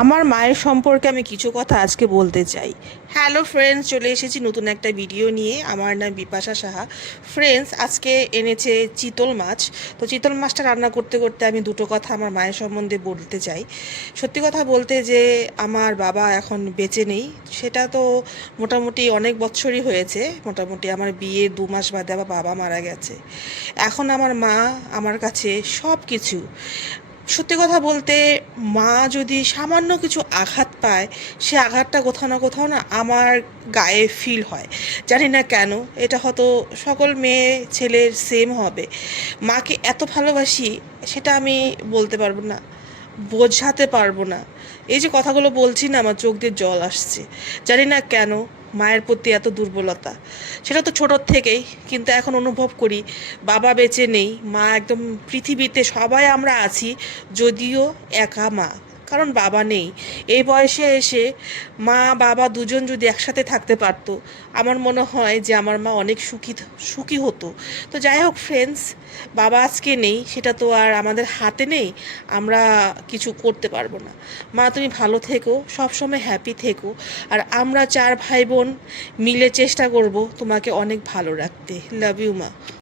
আমার মায়ের সম্পর্কে আমি কিছু কথা আজকে বলতে চাই। হ্যালো ফ্রেন্ডস, চলে এসেছি নতুন একটা ভিডিও নিয়ে। আমার নাম বিপাশা সাহা। ফ্রেন্ডস, আজকে এনেছে চিতল মাছ। তো চিতল মাছটা রান্না করতে করতে আমি দুটো কথা আমার মায়ের সম্বন্ধে বলতে চাই। সত্যি কথা বলতে যে আমার বাবা এখন বেঁচে নেই, সেটা তো মোটামুটি অনেক বছরই হয়েছে। মোটামুটি আমার বিয়ে 2 মাস বাদে আমার বাবা মারা গেছে। এখন আমার মা আমার কাছে সব কিছু। সত্যি কথা বলতে, মা যদি সামান্য কিছু আঘাত পায়, সে আঘাতটা কোথাও না কোথাও না আমার গায়ে ফিল হয়। জানি না কেন, এটা হয়তো সকল মেয়ে ছেলের সেম হবে। মাকে এত ভালোবাসি, সেটা আমি বলতে পারবো না, বোঝাতে পারবো না। এই যে কথাগুলো বলছি না, আমার চোখ দিয়ে জল আসছে। জানি না কেন মায়ের প্রতি এত দুর্বলতা। সেটা তো ছোটোর থেকেই, কিন্তু এখন অনুভব করি বাবা বেঁচে নেই, মা একদম পৃথিবীতে সবাই আমরা আছি, যদিও একা মা, কারণ বাবা নেই। এই বয়সে এসে মা বাবা দুজন যদি একসাথে থাকতে পারতো, আমার মনে হয় যে আমার মা অনেক সুখী সুখী হতো। তো যাই হোক ফ্রেন্ডস, বাবা আজকে নেই, সেটা তো আর আমাদের হাতে নেই, আমরা কিছু করতে পারবো না। মা তুমি ভালো থেকো, সবসময় হ্যাপি থেকো। আর আমরা 4 ভাই বোন মিলে চেষ্টা করব তোমাকে অনেক ভালো রাখতে। লাভ ইউ মা।